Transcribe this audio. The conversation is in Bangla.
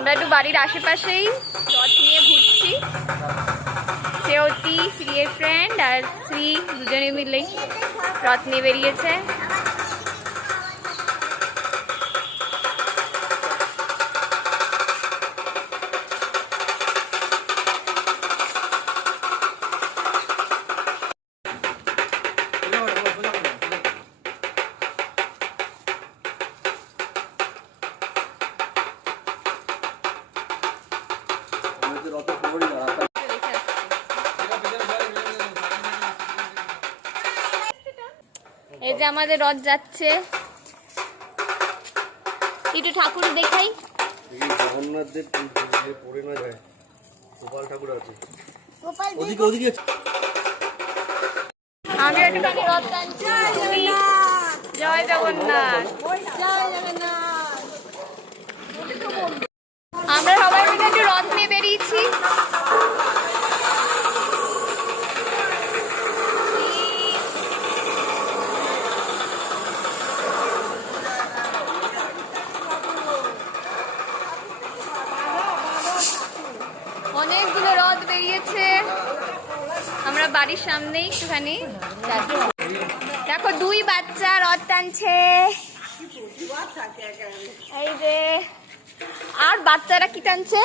আমরা একটু বাড়ির আশেপাশেই রথ নিয়ে ঘুরছি। শ্রেয়তী, শ্রীয়ের ফ্রেন্ড আর শ্রী দুজনে মিলেই রথ নিয়ে বেরিয়েছে। এই যে আমাদের রথ যাচ্ছে, একটু ঠাকুর দেখাই। জগন্নাথদেব পড়ে না যায়, গোপাল ঠাকুর আছে ওদিকে ওদিকে। আমি একটুখানি রথ টানছি। জয় জগন্নাথ, জয় জগন্নাথ। আমরা সবাই মিলে একটু রথ নিয়ে বেরিয়েছি। অনেকগুলো রথ বেরিয়েছে, আমরা বাড়ির সামনেই একটুখানি দেখো, 2 বাচ্চা রথ টানছে। এই যে আর বাচ্চারা কি টানছে?